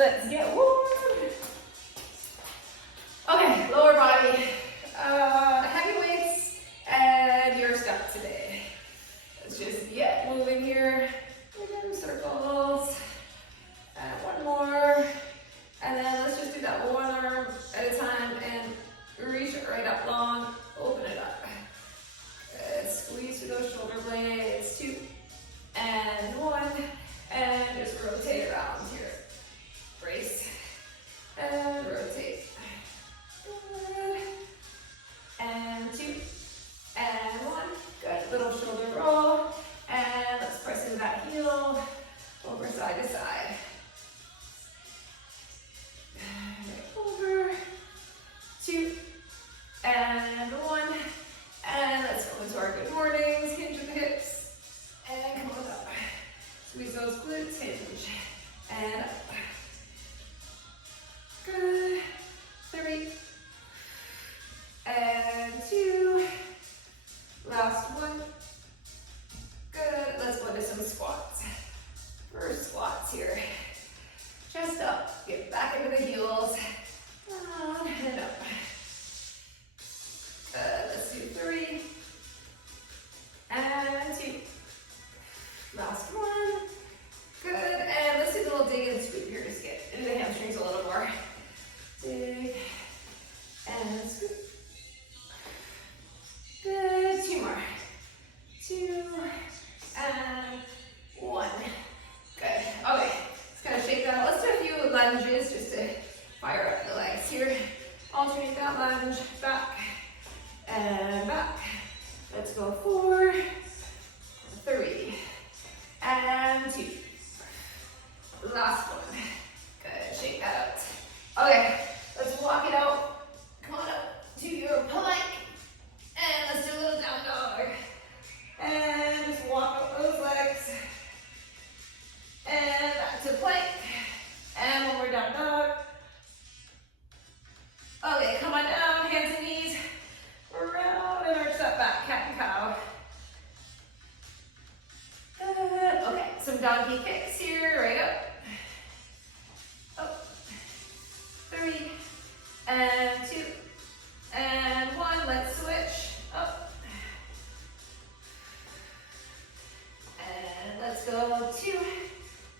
Let's get warm. Okay, lower body, heavy weights, and your step today. Let's just get moving here. Again, circles. And one more. And then let's just do that one arm at a time and reach it right up long. Open it up. Good. Squeeze through those shoulder blades. 2 and 1. And just rotate around here. Brace. And rotate. Good. And 2 and 1. Good. Little shoulder roll. And let's press into that heel over side to side. Over. 2 and 1. And let's go into our good mornings. Hinge at the hips. And come on up. Squeeze those glutes. Hinge. And up. Good. 3 and 2. Last one. Good. Let's go into some squats. First squats here. Chest up. Get back into the heels. Down and up. Good. Let's do 3 and 2. Last one. Good. And let's do the little dig and scoop here. Just get into the hamstrings a little more. Dig and scoop. Good. 2 more. 2 and 1. Good. Okay. Just kind of shake that out. Let's do a few lunges just to fire up the legs here. Alternate that lunge. Back and back. Let's go 4, 3, and 2. Last one. Good. Shake that out. Okay. Let's walk it out. Come on up to your plank. And let's do a little down dog. And just walk up those legs. And back to plank. And one more down dog. Okay, come on down, hands and knees. Around and arch that back, cat and cow. Good. Okay, some donkey kicks here, right up. Up. 3 and 2 and 1. Let's switch. Up. And let's go 2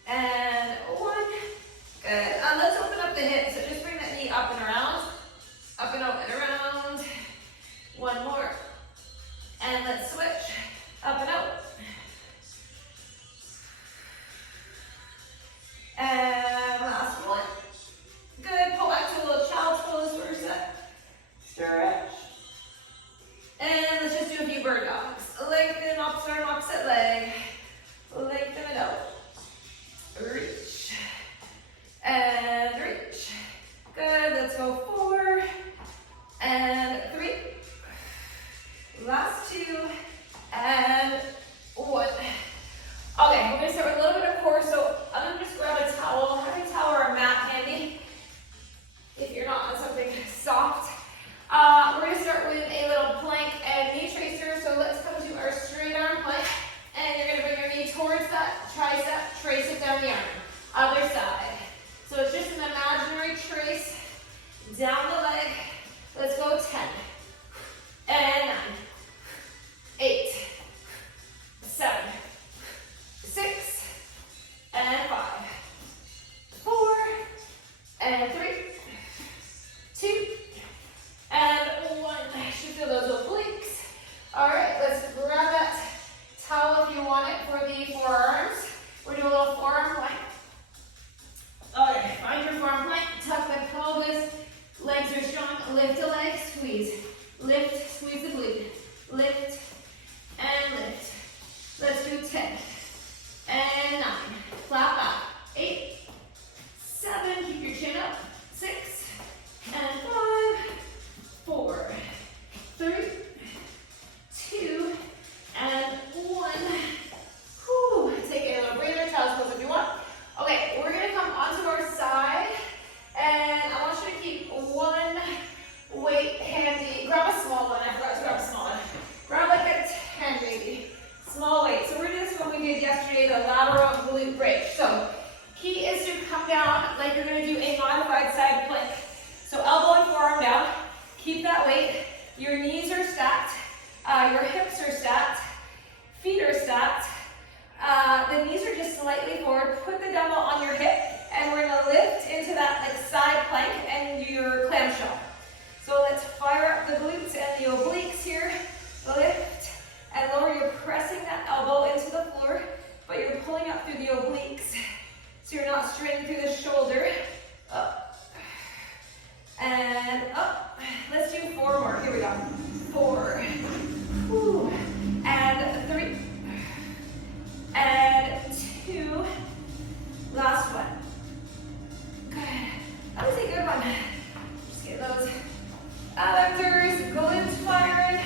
and 1. Good. Let's open up the hips. So just bring that knee up and around. Up and out and around. One more. And let's switch. Up and out. And last one. Good. Pull back to a little child's pose for a sec. Stretch. And let's just do a few bird dogs. Lengthen opposite arm, opposite leg. Lengthen it out. Reach. And reach. Good. Let's go 4 and 3. Last 2 and 1. Okay, we're going to start with a little bit of core. So I'm going to just grab a towel. Have a towel or a mat handy if you're not on something soft. We're going to start with a little plank and knee tracer. So let's come to our straight arm plank. And you're going to bring your knee towards that tricep, trace it down the arm. Other side. So it's just an imaginary trace down the leg. Let's go 10 and 9, 8, 7, 6, and 5, 4, and 3, 2, and 1. Should feel those obliques. All right, let's grab that towel if you want it for the forearms. We're doing a little forearm plank. Okay, find your forearm plank, tuck the pelvis, legs are strong, lift a leg, squeeze, lift, squeeze the glute, lift, and lift. Let's do 10, and 9, flat back, 8, 7, keep your chin up, 6, and 5, 4, 3, 2, and 1. Whew. Take a little breather, child's pose if you want. Okay, we're gonna come onto our side, and I want you to keep one weight handy. Grab a small one. I forgot to grab a small one. Grab like a 10 maybe. Small weight. So we're doing this one we did yesterday, the lateral glute bridge. So key is to come down like you're gonna gonna do a modified side plank. So elbow and forearm down, keep that weight. Your knees are stacked, your hips are stacked, feet are stacked. The knees are just slightly forward. Put the dumbbell on your hip, and we're gonna lift into that like side plank and do your clamshell. So let's fire up the glutes and the obliques here. Lift and lower. You're pressing that elbow into the floor, but you're pulling up through the obliques, so you're not straining through the shoulder. Up and up. Let's do 4 more. Here we go. 4. Whew. And 3. And 2. Last one. Good. That was a good one. Just get those adductors, glutes firing.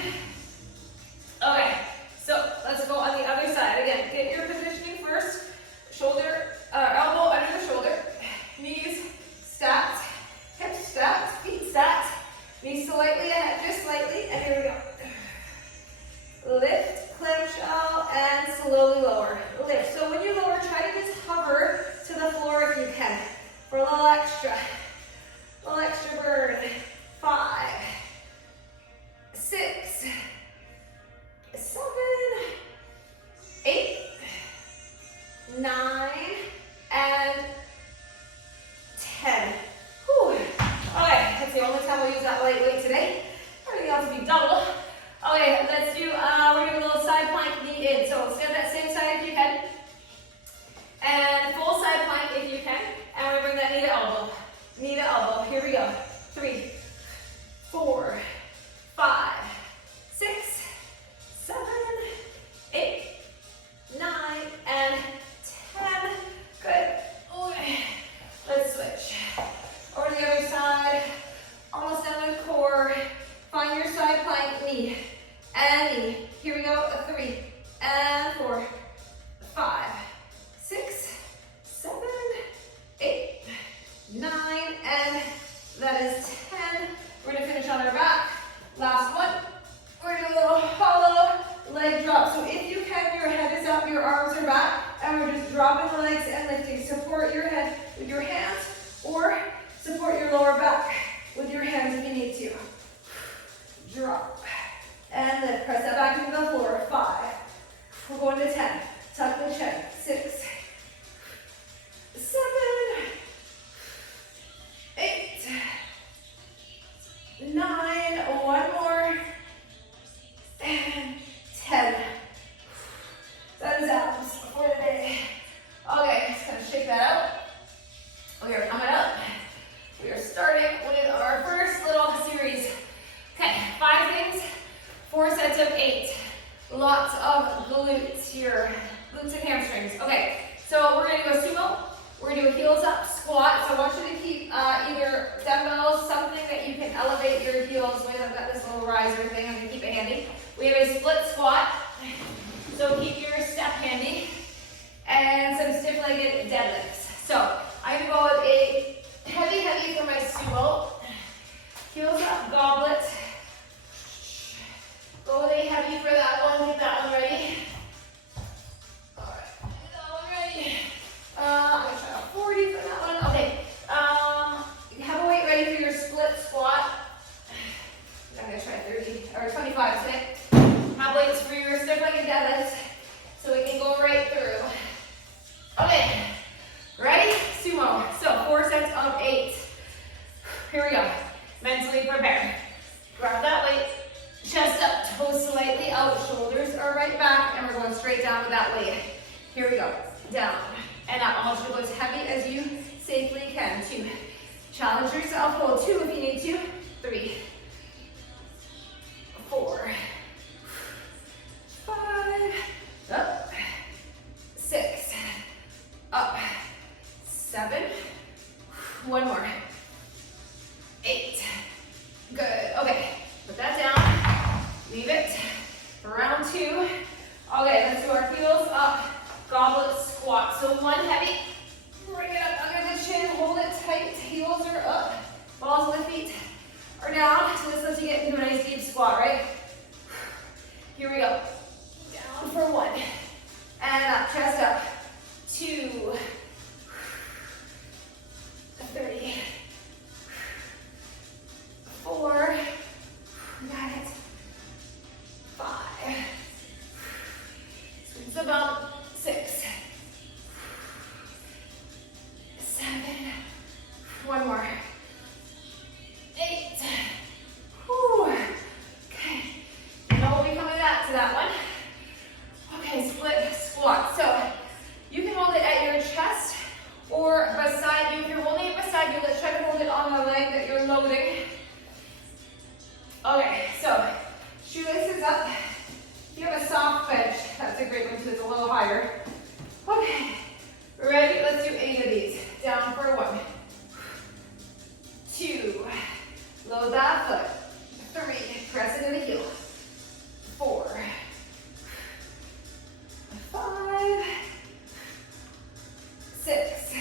Okay, so let's go on the other side. Again, get your positioning first. Shoulder, elbow under the shoulder. Knees stacked. Hips stacked. Feet stacked. Knees slightly ahead, just slightly. And here we go. Lift, clamshell, and slowly lower. Lift. So when you lower, try to just hover to the floor if you can. For a little extra burn. 5, 6, 7, 8, 9, and 10. Whew. Okay, that's the only time we'll use that lightweight today. Everything else will be double. Okay, let's do, we're doing a little side plank, knee in. So stand that same side if you can. And full side plank if you can. And we're gonna bring that knee to elbow. Knee to elbow. Here we go. 3, 4, 5, 6, 7, 8, 9, and 10. Good. Okay. Let's switch. Over to the other side. Almost down to the core. Find your side plank, knee and knee. Here we go. 3 and 4, 5, 6, 7, 8, 9, and that is 10. We're gonna finish on our back. Last one. We're gonna do a little hollow leg drop. So if you can, your head is up, your arms are back, and we're just dropping the legs and lifting. Support your head with your hands, or support your lower back with your hands if you need to. Drop. And lift. Press that back into the floor. 5. We're going to 10. Tuck the chin. 6, 7, 8, 9. One more. And 10. That is abs for today. Okay, just kind of shake that out. We are coming up. We are starting with our first little series. Okay, 5 things, 4 sets of 8. Lots of glutes here, glutes and hamstrings. Okay, so we're gonna do a sumo. We're gonna do a heels up squat. So I want you to keep either dumbbells, something that you can elevate your heels with. I've got this little riser thing, I'm gonna keep it handy. We have a split squat, so keep your step handy. And some stiff-legged deadlifts. So I'm gonna go with a heavy for my sumo. Heels up, goblet. Go with a heavy for that one. Get that one ready. All right, get that one ready. I'm gonna try a 40 for that one. Okay. Have a weight ready for your split squat. I'm gonna try 30 or 25 today. Have weights for your stiff-legged deadlifts, so we can go right through. Okay. Ready? Sumo. So 4 sets of 8. Here we go. Mentally prepare. Grab that weight. Chest up, toes slightly out, shoulders are right back, and we're going straight down with that weight. Here we go. Down and up. I want you to go as heavy as you safely can. 2. Challenge yourself. Hold 2 if you need to. 3, 4, 5, up, 6, up, 7, 1 more, 8, good, okay, put that down, leave it, round 2, okay, let's do our heels up, goblet squat, so 1 heavy, bring it up under the chin, hold it tight, heels are up, balls of the feet are down, so this lets you get into a nice deep squat, right? Here we go, down for 1, and up, chest up, 2, 3, loading. Okay, so shoelaces up. If you have a soft bench, that's a great one too. It's a little higher. Okay, ready? Let's do 8 of these. Down for 1, 2, load that foot. 3, press into the heel. 4, 5, 6,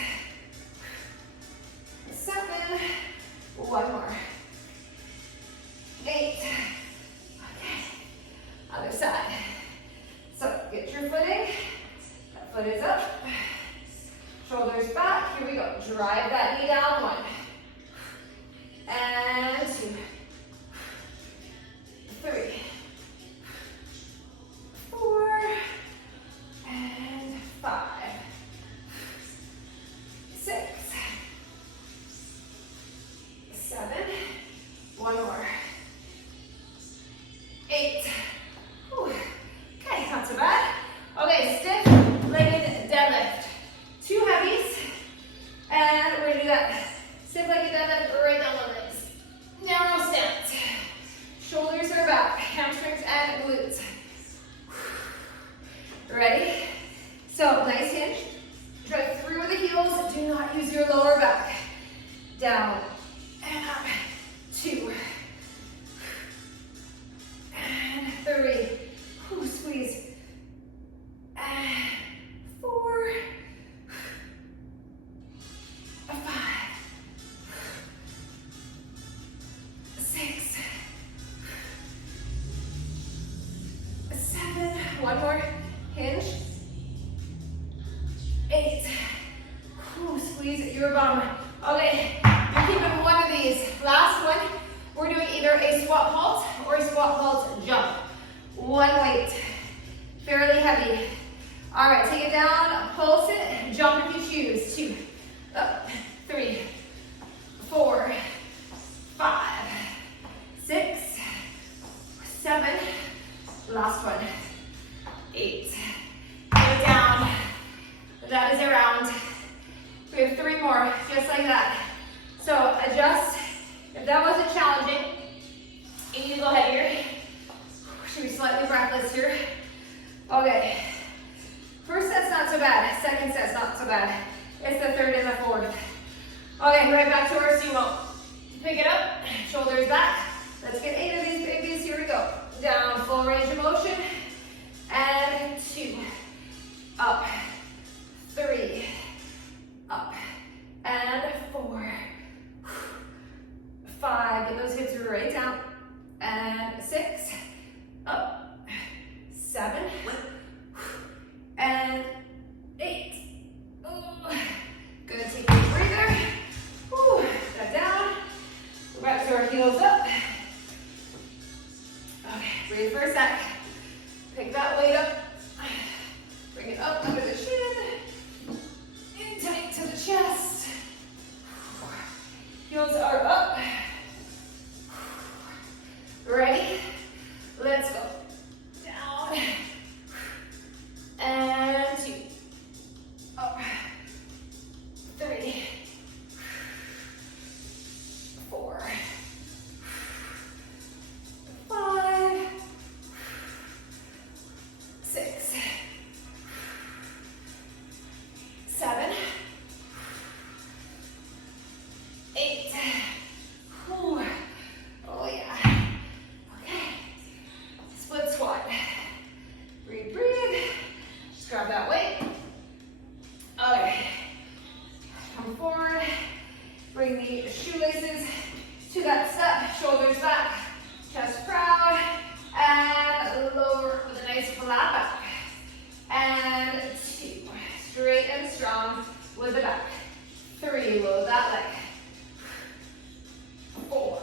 7, 1 more. 8. Okay, other side. So get your footing. That foot is up. Shoulders back. Here we go. Drive that knee down. 1. And 2. 3. 4. And 5. 6. 7. 1 more. 8. Whew. Okay, not too bad. Okay, stiff-legged deadlift. 2 heavies. And we're gonna do that stiff-legged deadlift right down the legs. Narrow stance. Shoulders are back, hamstrings and glutes. Ready? So, nice hinge. Drive through the heels. Do not use your lower back. Down and up. 2. And 3. Ooh, squeeze. And 4. 5. 6. 7. 1 more. Hinge. 8. Ooh, squeeze your bum. Okay, you're keeping 1 of these. Last one, we're doing either a squat halt or a squat halt jump. 1 weight, fairly heavy. All right, take it down, pulse it, jump if you choose. 2, up, 3, 4, 5, 6, 7, last one, 8. Get it down. That is a round. We have 3 more, just like that. So adjust. If that wasn't challenging, you need to go heavier. Should be slightly breathless here. Okay. First set's not so bad. Second set's not so bad. It's the third and the fourth. Okay, right back to our sumo. Pick it up, shoulders back. Let's get 8 of these babies. Here we go. Down, full range of motion. And 2. Up. 3. Up. And 4. 5. Get those hips right down. And 6. Up. 7. And 8. Gonna take a breather. Whew. That down. Go back to our heels up. Okay, breathe for a sec. Pick that weight up. Bring it up under the chin. In tight to the chest. Heels are up. Ready? Let's go. Down. And 2. Up. 3. 4. 5. 6. 7. 8. Ooh. Oh yeah. Okay. Split squat. Breathe, breathe. Just grab that weight. Okay. Come forward. Bring the shoelaces to that step. Shoulders back. Chest proud. And lower with a nice flat back. And 2. Straight and strong with the back. 3. Load that leg. 4.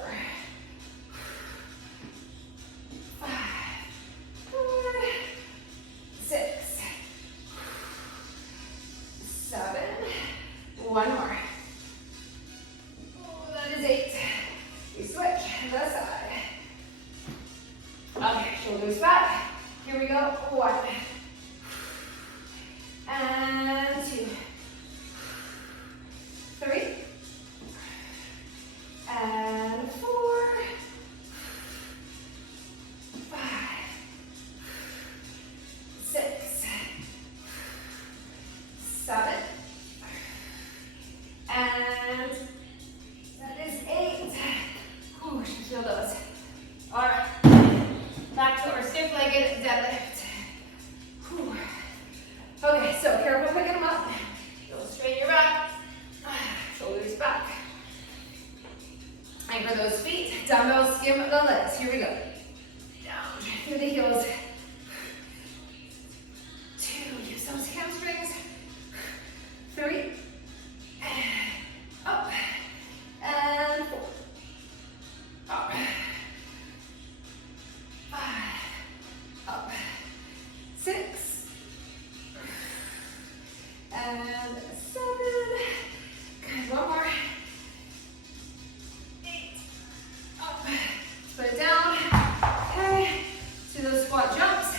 5. 6. 7. 1 more. Oh, that is 8. We switch the side. Okay, shoulders back. Here we go. 1. And 2. 3. Anchor those feet. Dumbbells skim the legs. Here we go. Down through the heels. 2, use those hamstrings. 3, up, and 4, up, 5, up, 6, and 7, good, one more, 8, up, put it down, okay, do those squat jumps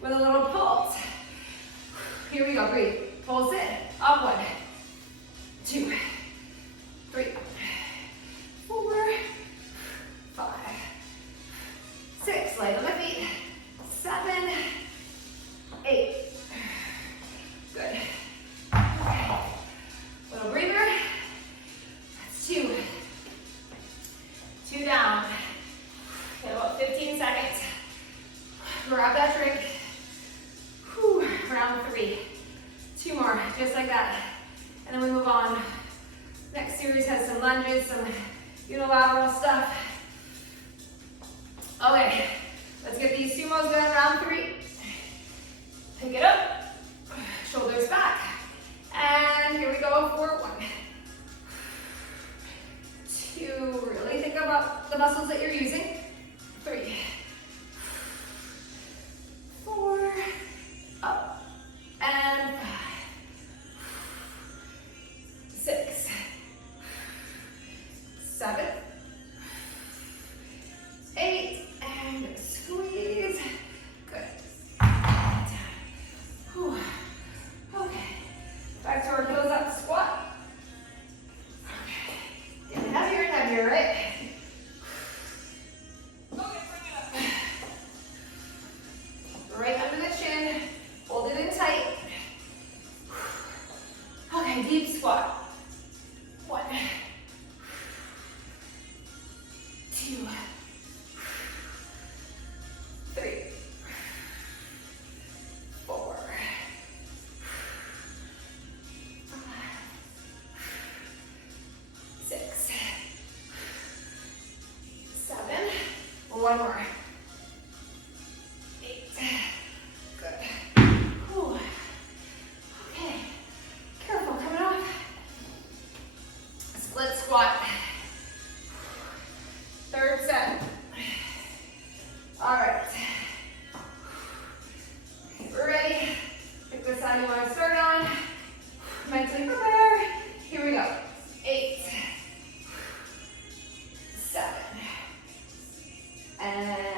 with a little pulse. Here we go, breathe, pulse it, up 1, 2, 3, 4, 5, 6, light on the feet, 7, 8, good, okay, little breather, that's 2, 2 down, get about 15 seconds, grab that drink, whew, round 3, 2 more, just like that. And then we move on. Next series has some lunges, some unilateral stuff. Okay, let's get these sumos done, round 3. Pick it up, shoulders back. And here we go for 1, 2, really think about the muscles that you're using. 3, 4, up, and 5. 6, 7, 8, and squeeze. Good. Whew. Okay. Back to our nose up squat. Okay. Getting heavier and heavier, right? Okay, bring it up. Right under the chin. Hold it in tight. Okay, deep squat. 1, 2, 3, 4, 5, 6, 7, 1 more, 8, good. Whew. Okay, careful coming off. Split squat. 3rd set. All right. We're ready. Pick the side you want to start on. Mentally prepare. Here we go. 8, 7, and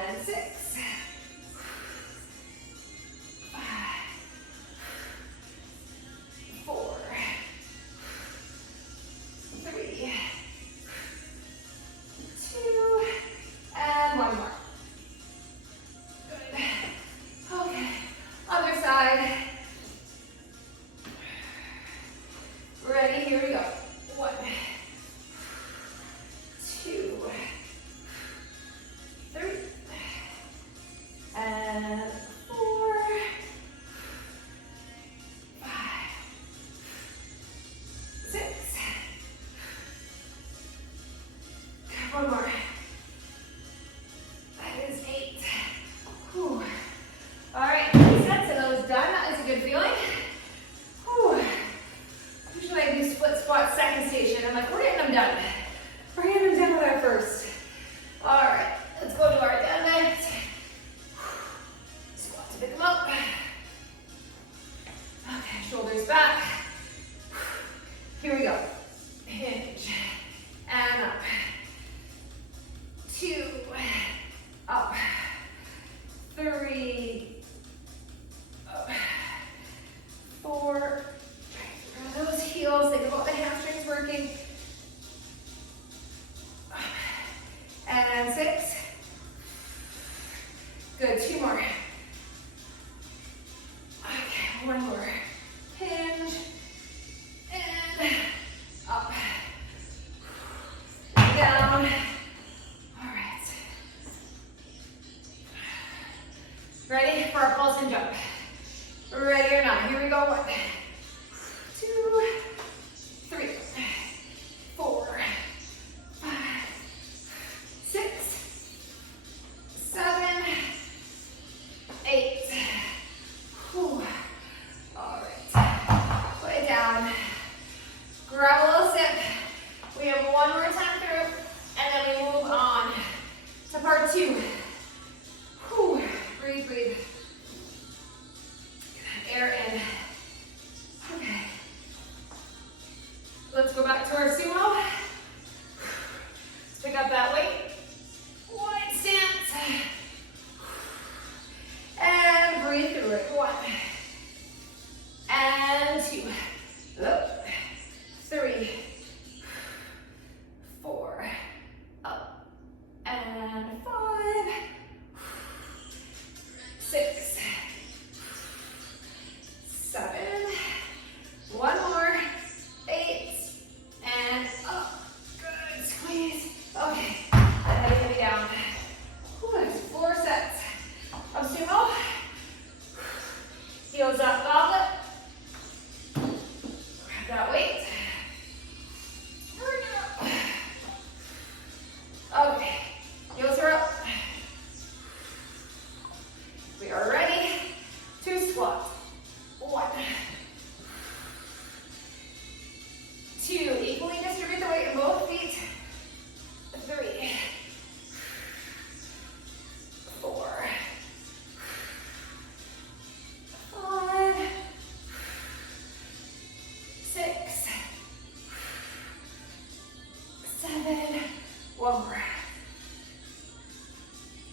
One more.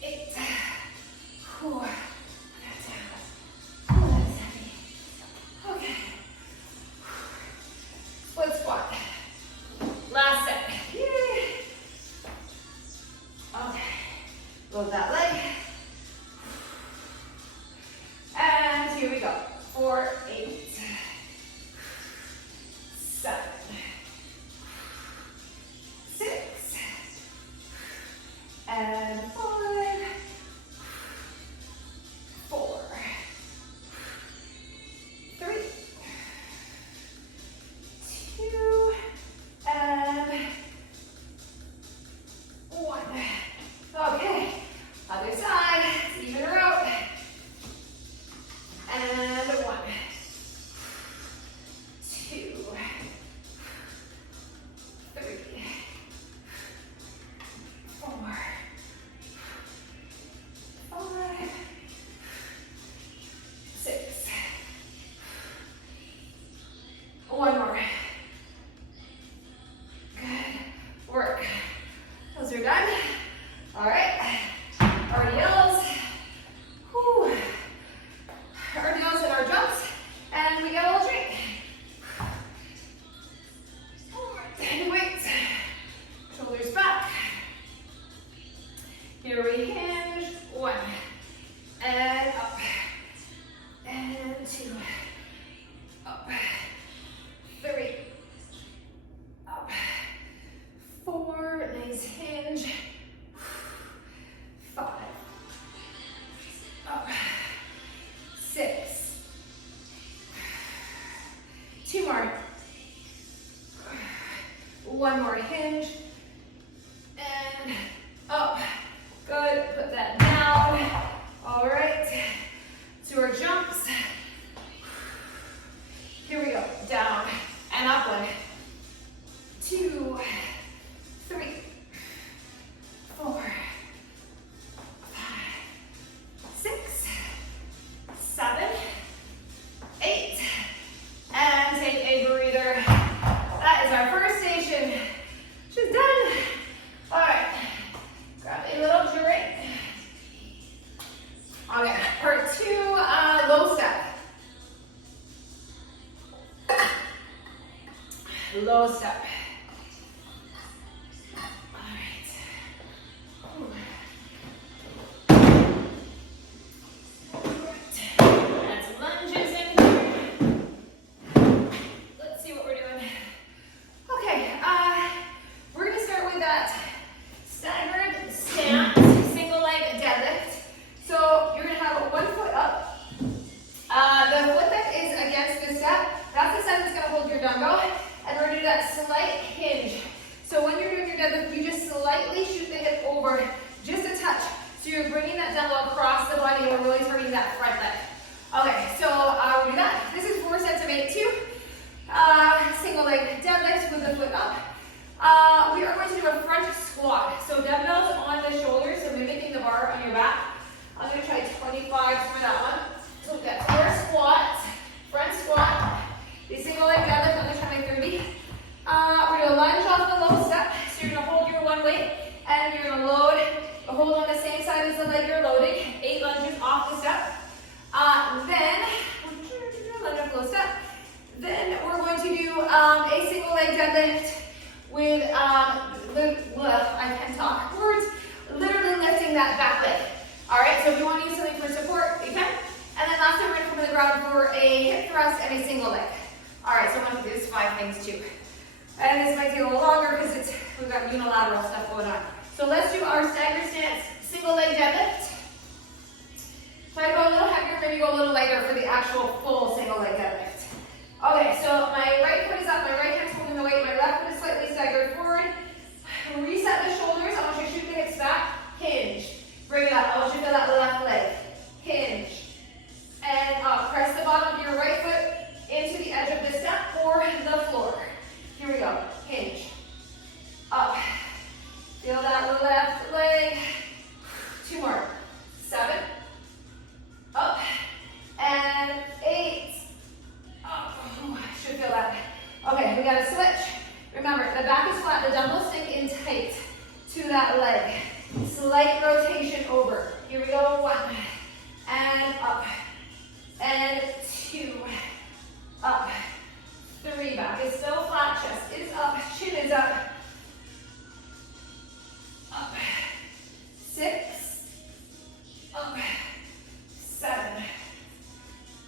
8. Whew. That's down. Oh, that's heavy. Okay. Split squat. Last set. Yay. Okay. Load that leg. And here we go. 4, 8, 7, 6, and 5, 4, 3, 2, and 1. Okay, other side, even her out. And 1, 2, 3, 4, 5, 6. One more. Good work. Those are done. All right. RDLs. Whew. RDLs and our jumps. And we get a little drink. And weights. Shoulders back. Here we hinge. 1. And up. And 2. Up. 3. Up. 4. Nice hinge. 5. Up. 6. 2 more. 1 more hinge. And up. Good. Put that down. All right. To our jumps. Here we go. Down and up. 1, 2, 3, 4, 5, 6, 7, 8, and take a breather. That is our first station. She's done. All right, grab a little drink. Okay, part 2, low step. Low step. All right. Ooh. And some lunges in here. Let's see what we're doing. Okay, we're gonna start with that staggered stance, single leg deadlift. So you're gonna have 1 foot up. The foot that is against the step, that's the step that's gonna hold your dumbbell. And we're gonna do that slight hinge. So when you're doing your deadlift, you just slightly shoot the hip over, just a touch. So you're bringing that dumbbell across the body and we're really turning that front leg. Okay, so we'll do that. This is 4 sets of 8 too. Single leg deadlift with the foot up. We are going to do a front squat. So dumbbells on the shoulders, so mimicking the bar on your back. I'm gonna try 25 for that one. So we've got 4 squats, front squat, the single leg deadlift. I'm gonna try my 30. We're gonna lunge off the low step. So you're gonna hold your one weight and you're gonna load, hold on the same side as the leg you're loading. 8 lunges off the step. Then, lunge off the low step. Then we're going to do a single leg deadlift with, I can't talk words, literally lifting that back leg. All right, so if you want to use something for support, you can. And then last time we're gonna come to the ground for a hip thrust and a single leg. All right, so I'm gonna do this 5 things too. And this might take a little longer because we've got unilateral stuff going on. So let's do our staggered stance, single leg deadlift. Try to go a little heavier, maybe go a little lighter for the actual full single leg deadlift. Okay, so my right foot is up, my right hand's holding the weight, my left foot is slightly staggered forward. Reset the shoulders, I want you to shoot the hips back, hinge. Bring it up, I want you to feel that left leg, hinge. And up, press the bottom of your right foot into the edge of the step or the floor. Here we go, hinge. Up, feel that left leg. 2 more, 7, up, and 8. Oh, I should feel that. Okay, we gotta switch. Remember, the back is flat, the dumbbells sink in tight to to that leg. Slight rotation over. Here we go, 1, and up, and 2, up, 3, back is still flat, chest is up, chin is up, 6, up, 7,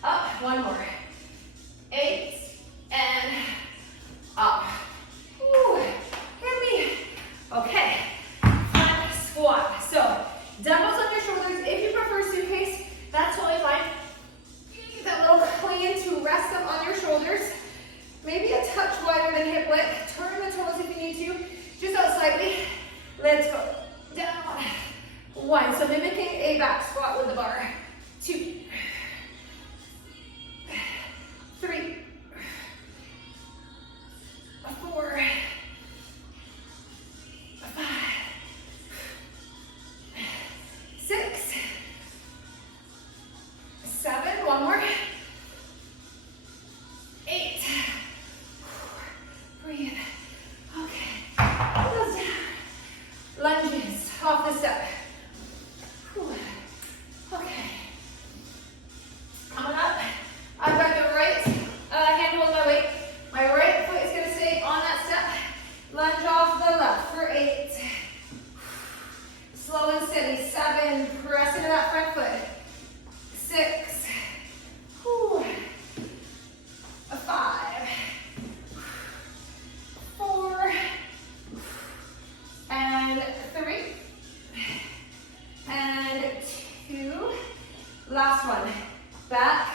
up, 1 more, 8, and up. Woo, hear me? Okay, front squat. So, dumbbells on your shoulders. If you prefer suitcase, that's totally fine. You can get that little clean to rest them on your shoulders. Maybe a touch wider than hip width. Turn the toes if you need to. Just out slightly. Let's go. Down. 1. So mimicking a back squat with the bar. 2. 3. 4. 5. 6. 7. 1 more. 8. Breathe. Okay. Heels down. Lunges off the step. Okay. Coming up. I've got the right hand holding my weight. My right foot is going to stay on that step. Lunge off the left for 8. Slow and steady. 7. Press into that front foot. 6. 5. 4. And 3. And 2. Last one. Back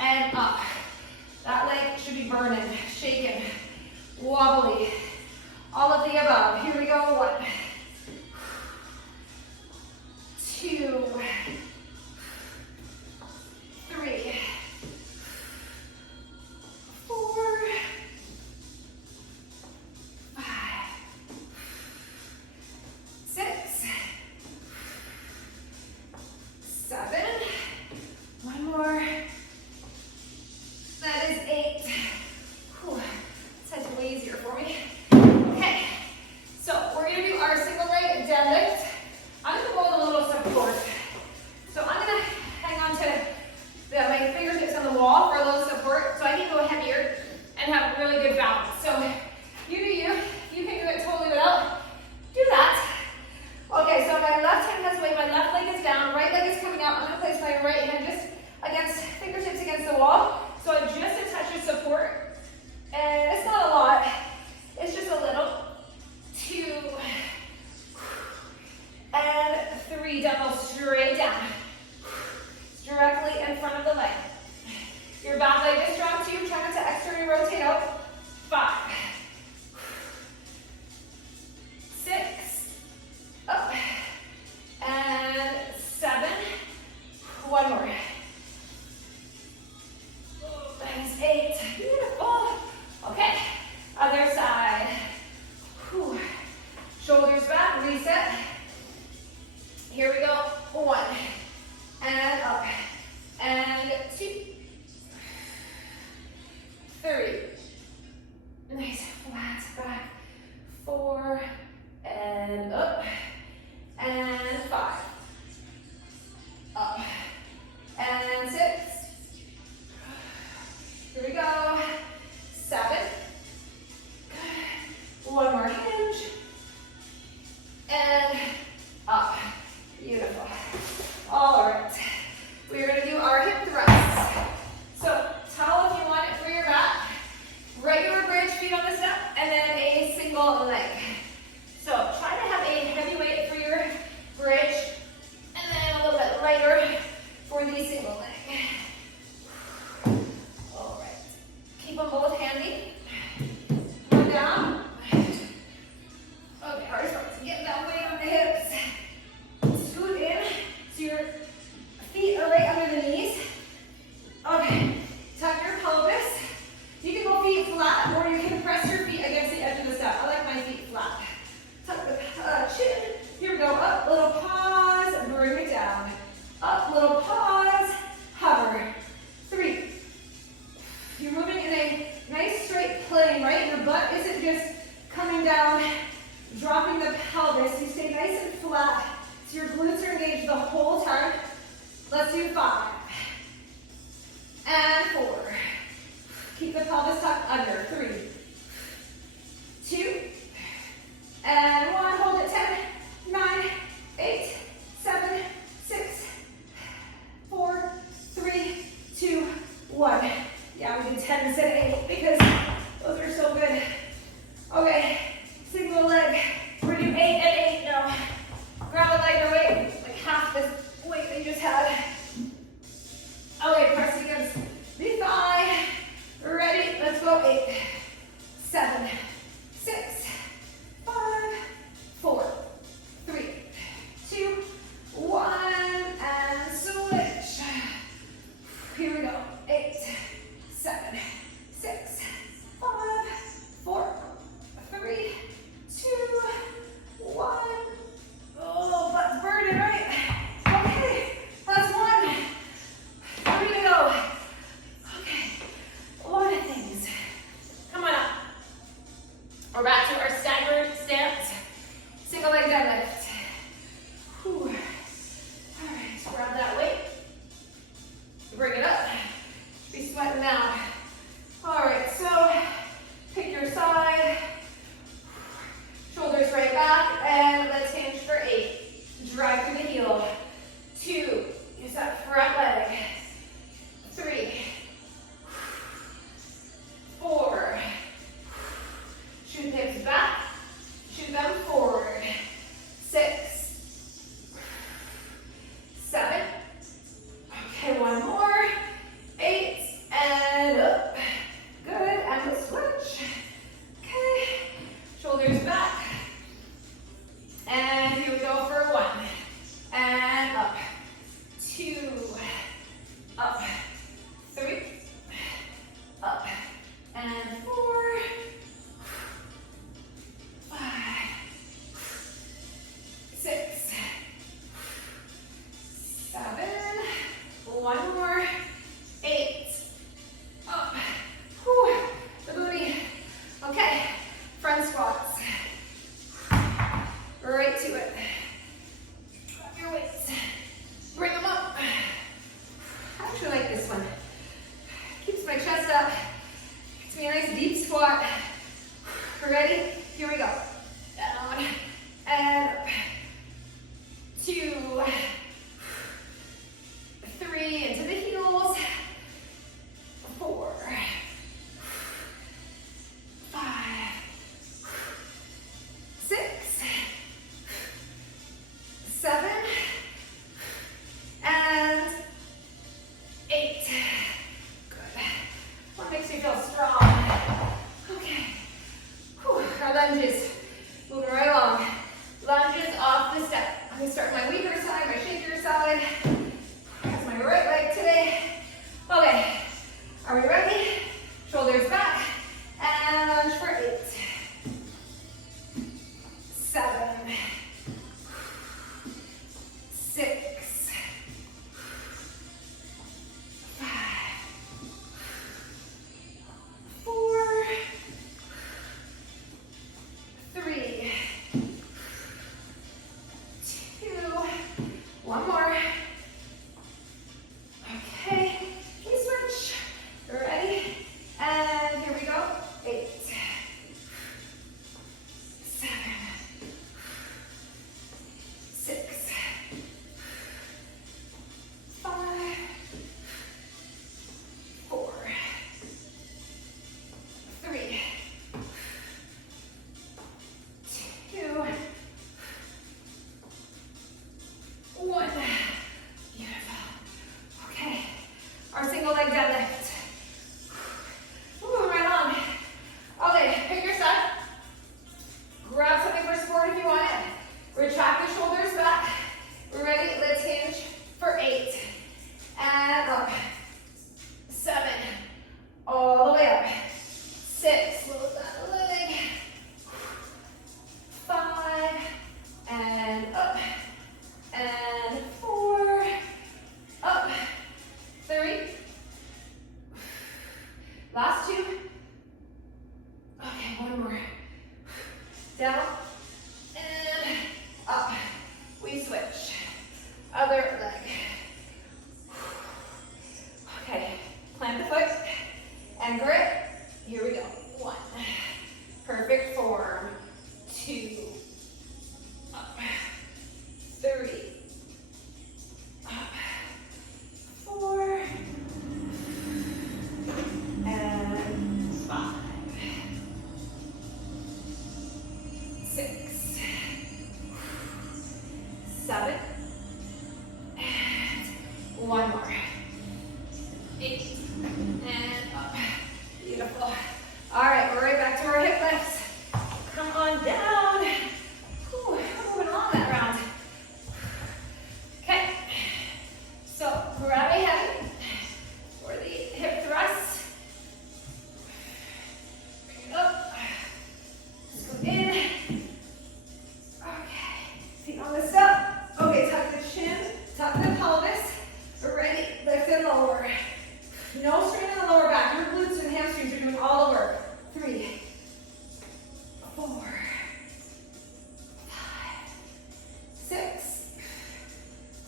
and up. That leg should be burning, shaking, wobbly. All of the above. Here we go. 1. 2. 3. 4. 5. 6. 7. 1 more. That is 8. Whew. This is way easier for me. Okay, so we're going to do our single leg deadlift. I'm going to go with a little step forward. 6, 7, and one more. 8, and up. Beautiful. All right, we're right back to our hip lifts. Come on down. Whew, we're moving along that round. Okay, so grab a heavy for the hip thrust. Bring it up. Scoot in. Okay, feet on the step. Okay, tuck the chin, tuck the pelvis. Ready, lift and lower. No strain in the lower back. Your glutes and hamstrings are doing all the work. 3, 4, 5, 6,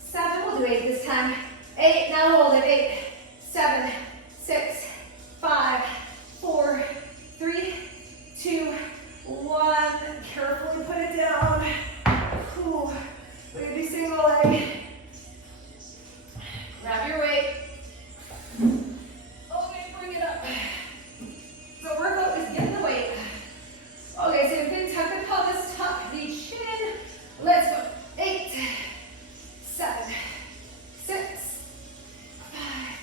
7. We'll do 8 this time. 8, now hold it. 8, 7, 6, 5, 4, 3, 2, 1. Carefully put it down. Whew. We're gonna do single leg. Grab your weight. Okay, bring it up. The workout is getting the weight. Okay, so you can tuck the pelvis, tuck the chin. Let's go. 8, 7, 6, 5,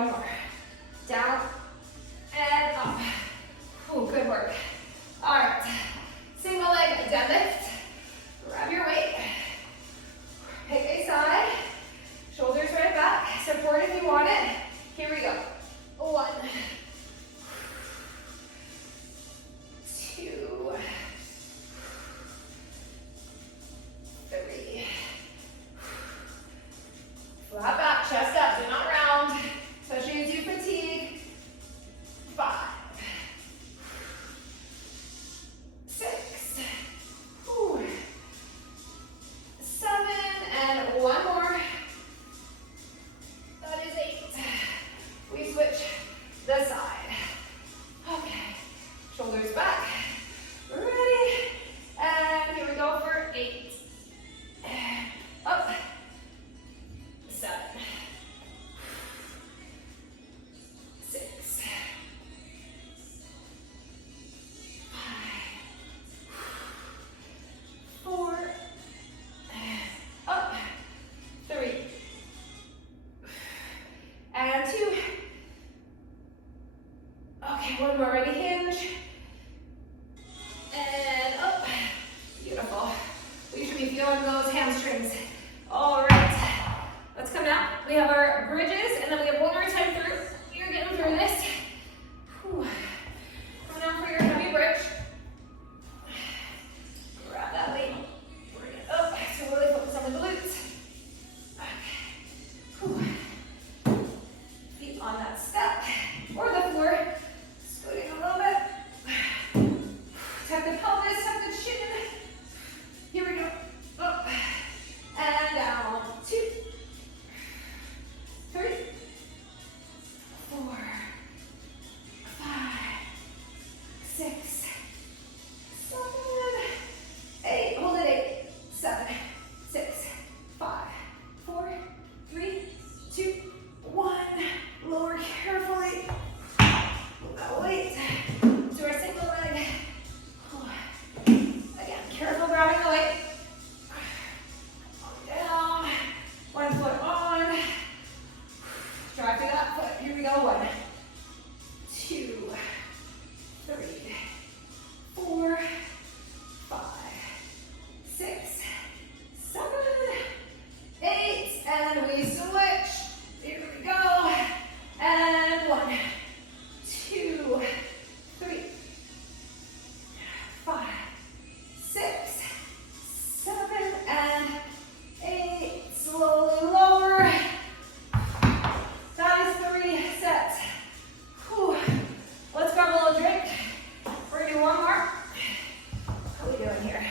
One more. Down and up. Ooh, good work. All right. Single leg deadlift. Grab your weight. Pick a side. Shoulders right back. Support if you want it. Here we go. 1, 2, 3. Flat back, chest up, do not round, especially as you fatigue. 5, 6, 7, and one more. That is 8. We switch the side. Okay, shoulders back. Ready? And here we go for 8. Up. 7. 6. 5. 4. Up. 3. And 2. Okay, one more. Ready? Hinge. And up. Beautiful. We should be feeling those hamstrings. All right. Let's come down. We have our bridges, and then we have one more time through. You're getting through this. Whew. Come down for your heavy bridge. Grab that weight. Bring it up. So really focus on the glutes. Okay. Whew. Feet on that step or the floor. Scooting a little bit. Tuck the pelvis, tuck the chin. Here we go. Up and down. 2, 3, 4, 5, 6, 7, 8. Hold it. 8, 7, 6, 5, 4, 3, 2, 1. Lower carefully. Move that weight to our single leg. Again, careful grabbing the weight. Down. One foot on. Drive through that foot. Here we go. 1, 2, 3, 4, 5, 6, 7, 8. And we switch. Here we go. And 1, 2, 3, 5, 6, 7, and 8. Slowly lower. That is 3 sets. Whew. Let's grab a little drink. We're gonna do one more. How are we doing here?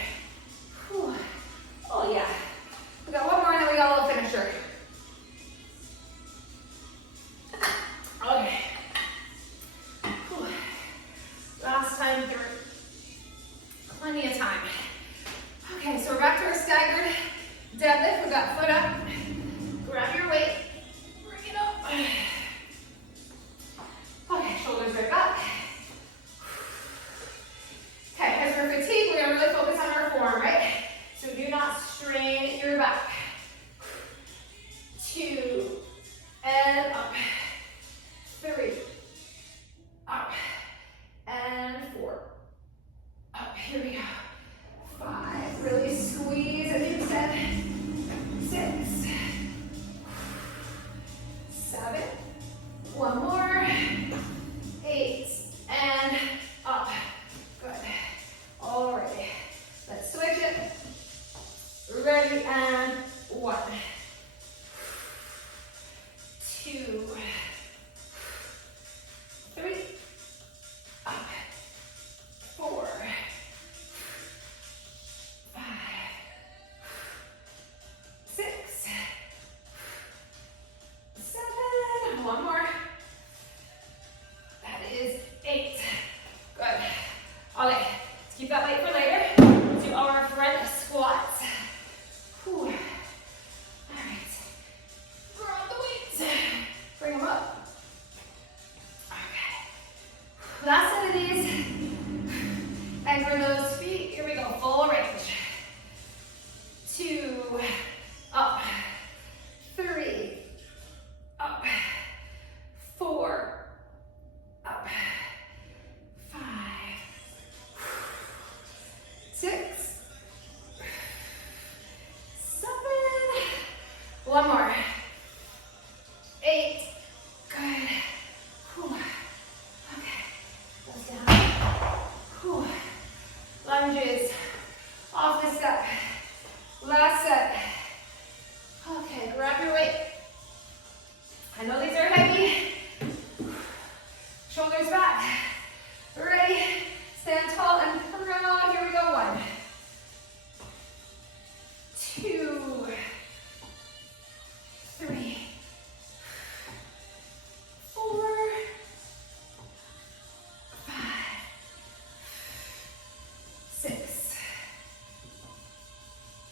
Whew. Oh yeah. We got one more and then we got a little finisher. Okay. Whew. Last time through. Plenty of time. Okay, so we're back to our staggered deadlift. We got foot up. Grab your weight. Bring it up. Okay, shoulders right back. Okay, as we're fatigued, we're gonna really focus on our form, right? So do not strain your back. 2, and up. 3, up, and 4. Up, here we go. 5, really squeeze as you said. 6, 7, one more. 8, and up. Good. All right. Let's switch it. Ready, and 1, 2, 3, up, 4, 5, 6, 7, one more. That is 8. Good. Okay, let's keep that weight for later. Let's do our front squats. Whew. All right. Grab the weights. Bring them up. Okay. Last set of these. Anchor those feet. Here we go. Full range. 2, up. 3, up. One more. 8. Good. Whew. Okay. Goes down. Whew. Lunges. Off the step. Last set. Okay, grab your weight. I know these are heavy. Shoulders back. Ready? Stand tall and proud. Here we go. 1, 2, 3, 4, 5, 6,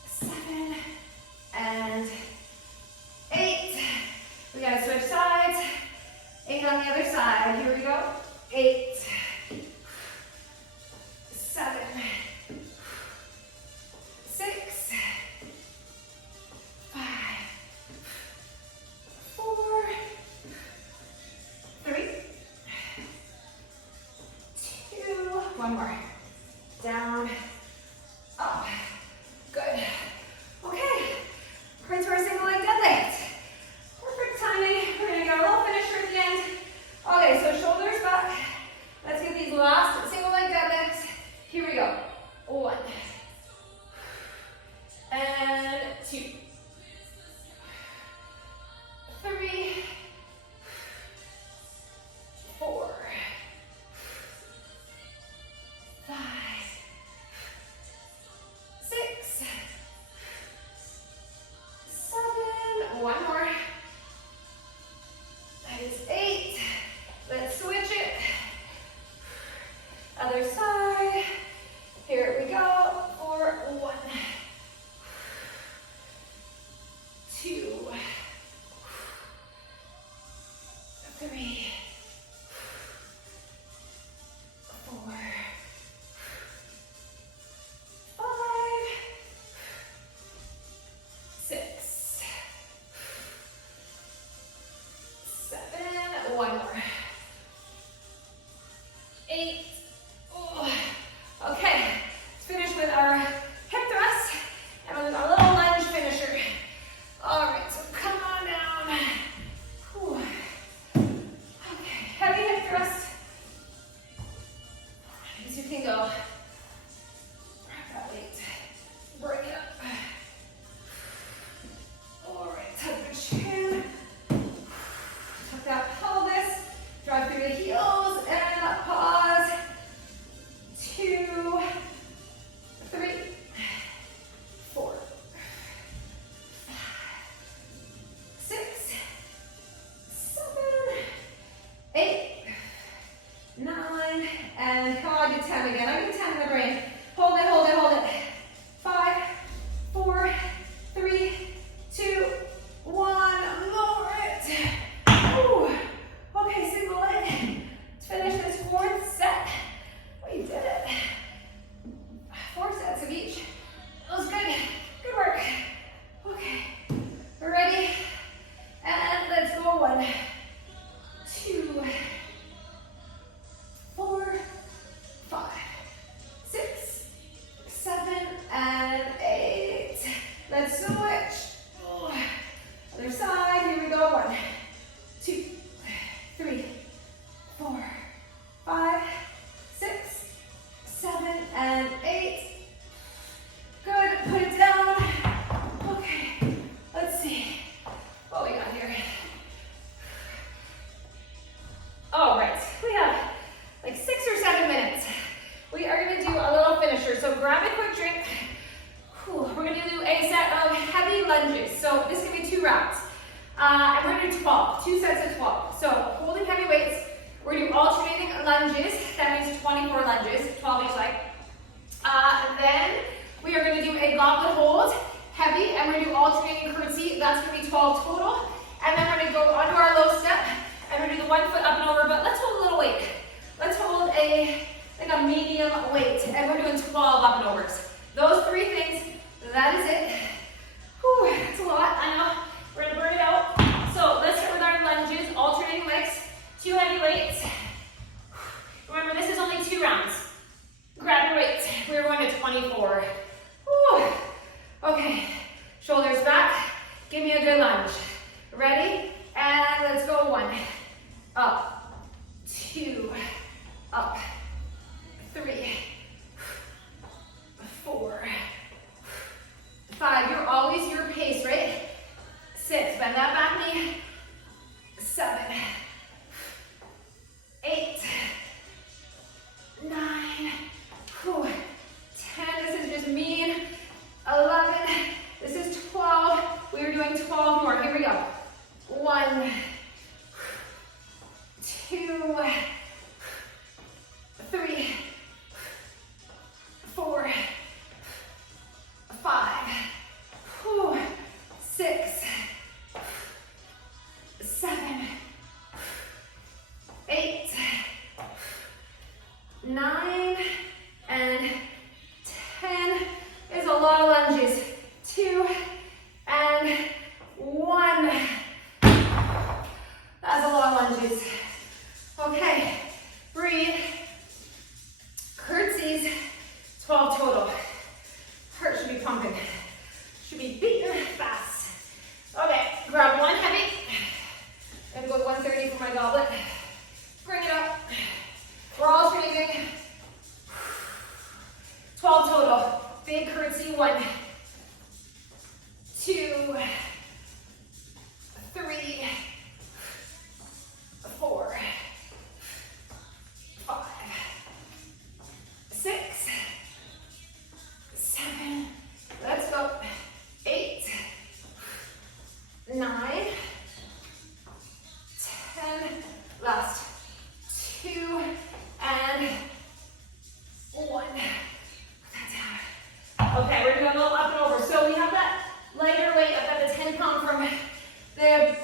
7, and 8. We gotta switch sides. 8 on the other side. Here we go. 8, 7, 6, 5, 4, 3, 2. One more. Down. Up. Good. Okay. Right to our single leg deadlift. Perfect timing. We're gonna get a little finisher at the end. Okay, so shoulders back. Let's get these last single leg deadlifts. Here we go. 1. And 2. 3. 4. 5. 6. 7. One more. That is 8. Let's switch it. Other side. Here we go. For 1, 2, 3, 4, 5, 6, 7. One more. 8. Oh. Okay, let's finish with our hip thrust and with our little lunge finisher. All right, so come on down. Whew. Okay, heavy hip thrust. As you can go. Grab that weight. Bring it up. All right, tuck the chin. Tuck that pelvis. Drive through the heels and up, pause. 2, 3, 4, 5, 6, 7, 8, 9, and come on, do 10 again. I do 10 in the brain. Hold it, hold it, hold it. 5, 4, 3, 2, 1. Lower it. Ooh. Okay, single leg. Let's finish this 4th set. We did it. 4 sets of each. That was good. Good work. Okay. We're ready. And let's go. 1, 2, 4, 5, 6, 7, and 8. Let's switch. Oh. Other side. Here we go. 1, 2, 3, 4, 5, 6, 7, and 8. Good. Put it down. Okay. Let's see what we got here. All right. We have like 6 or 7 minutes. We are going to do a little finisher. So grab a quick drink. Whew. We're going to do a set of heavy lunges. So this is going to be 2 rounds. And we're going to do 12. 2 sets of 12. So holding heavy weights. We're going to do alternating lunges. That means 24 lunges, 12 each leg. And then we are going to do a goblet hold, heavy, and we're going to do alternating curtsy. That's going to be 12 total. And then we're going to go onto our low step, and we're going to do 1 foot up and over, but let's hold a little weight. Let's hold like a medium weight, and we're doing 12 up and overs. Those 3 things, that is it. Whew, that's a lot, I know. We're going to burn it out. So let's start with our lunges, alternating legs, 2 heavy weights. Remember, this is only 2 rounds. Grab your weights. We're going to 24. Whew. Okay, shoulders back, Give me a good lunge. Ready? And let's go. 1, up, 2, up, 3, 4, 5. You're always your pace, right? 6, bend that back knee. 7, 8, 9, 10. This is just mean. 11. This is 12. We are doing 12 more. Here we go. 1, 2, 3, 4, 5, 6, 7, 8, 9, and 10 is a lot of lunges. 2 and 1. That's a lot of lunges. Okay, breathe. Curtsies, 12 total. Heart should be pumping. Should be beating fast. Okay, grab one heavy. And go 130 for my goblet. Bring it up. We're all breathing. 12 total. Big curtsy. 1, 2, 3, 4, 5, 6, 7. Let's go. 8, 9, 10. Last 2 and 1. Okay, we're doing a little up and over. So we have that lighter weight up at the 10-pound from the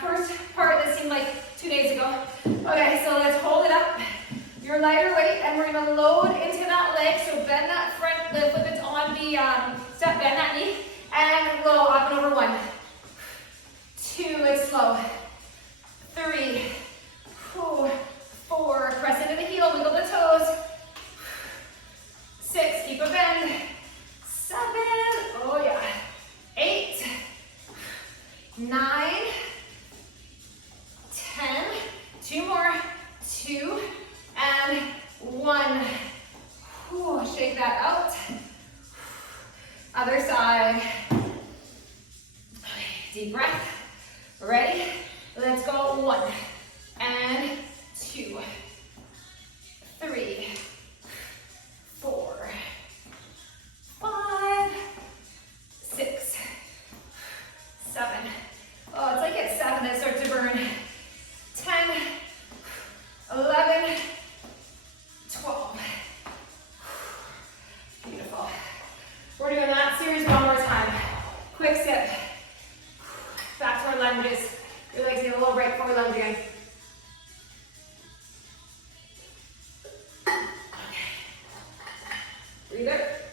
first part that seemed like 2 days ago. Okay, so let's hold it up. Your lighter weight, and we're gonna load into that leg. So bend that front, the foot that's on the step, bend that knee, and go up and over. 1, 2, it's slow. 3, 4, press into the heel, wiggle the toes. 6, keep a bend. 7, oh yeah. 8, 9, 10, 2 more, 2, and 1. Whew, shake that out. Other side. Okay, deep breath. Ready? Let's go. 1, and 2, 3, 4, 5, 6, 7. Oh, it's like at 7 that starts to burn. 10, 11, 12. Beautiful. We're doing that series one more time. Quick step. Back to our lunges. Your legs need a little break before we lunge again. Breathe it.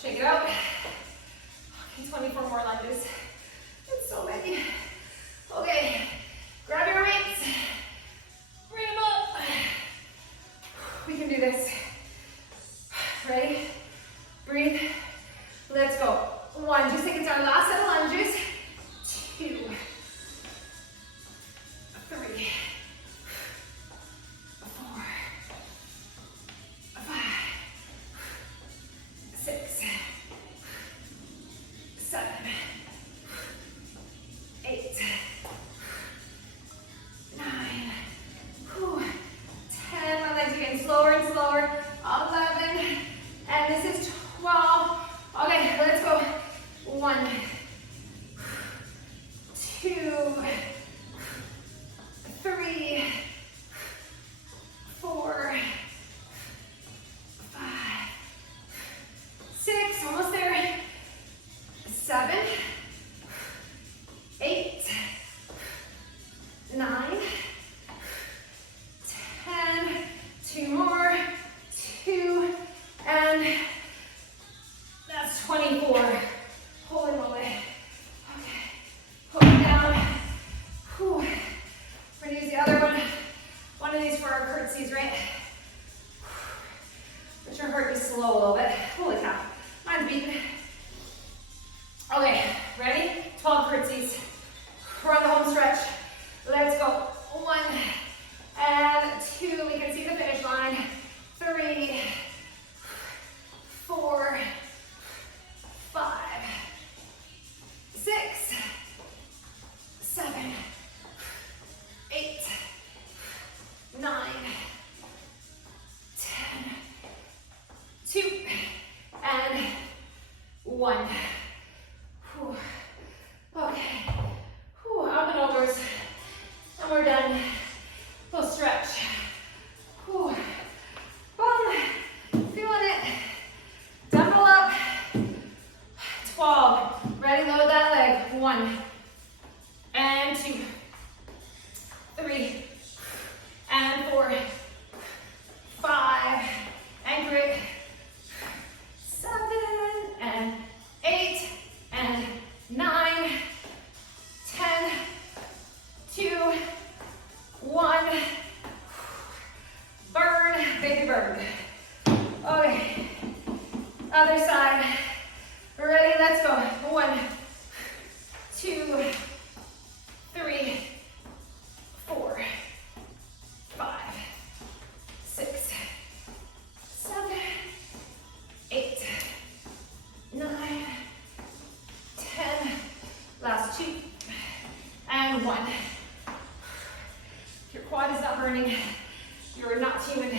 Shake it out. Okay, 24 more lunges. It's so many. Okay, grab your weights. Bring them up. We can do this. Ready? Breathe. Let's go. 1, just think it's our last set of lunges. 2, 3, 4, 5, 6, 7, 8, 9, 10. My legs are getting slower and slower. 11, and this is 12. Okay, let's go. 1, 2, 3, 4, 5, 6, almost there. 7, 8, 9, 10. 2 more. 2, and that's 24. Holy moly. Okay. Pull it down. Whew. We're gonna use the other one. One of these for our curtsies, right? Let your heart be slow a little bit. Holy cow. Mine's beating. Okay, ready? 12 curtsies. Run the home stretch. Let's go. 1 and 2. We can see the finish line. 3, 4, 5, 6, 7, 8, 9, 10, 2, and 1. Whew. Okay. Whew. Up and overs. And we're done. Little stretch. Whew. Boom. Feeling it. Dumbbell up. 12. Ready, load that leg. 1 and 2, 3 and 4, 5 and grit, 7 and 8 and 9, 10, 2, 1. Burn, baby burn. Okay, other side. Ready, let's go. 1, 2, 3, 4, 5, 6, 7, 8, 9, 10. Last 2 and 1. If your quad is not burning, you're not human.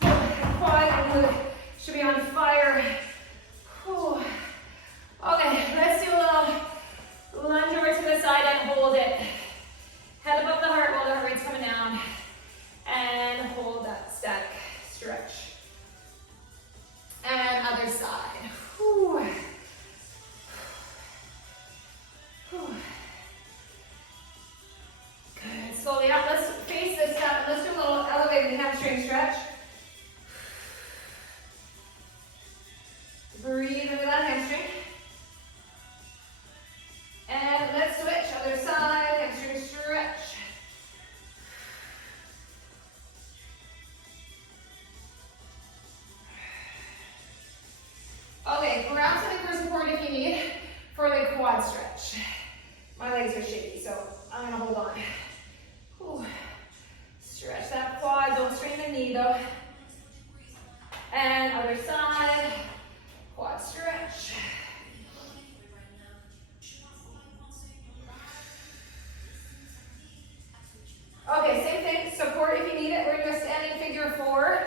Quad and glute should be on fire. Whew. Okay, let's do a little lunge over to the side and hold it. Head above the heart while the heart rate's coming down. And hold that static stretch. And other side. Whew. Whew. Good. Slowly up. Let's face this up. Let's do a little elevated hamstring stretch. Breathe into that hamstring. And let's switch. Other side. Hamstring stretch. Okay, grab something for support if you need for the quad stretch. My legs are shaky, so I'm gonna hold on. Whew. Stretch that quad, don't strain the knee though. And other side, quad stretch. Okay, same thing, support if you need it. We're gonna standing figure 4.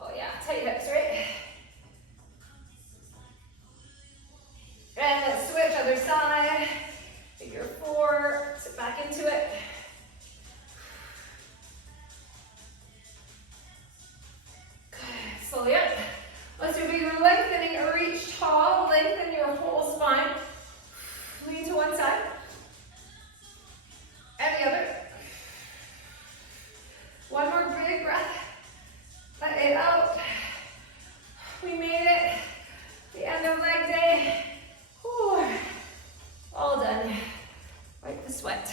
Oh yeah, tight hips, right? And let's switch, other side. Figure 4, sit back into it. Good, slowly up. Let's do bigger lengthening, reach tall, lengthen your whole spine. Lean to one side. And the other. One more big breath. Let it out. We made it. The end of leg day. Whew. All done. Wipe the sweat.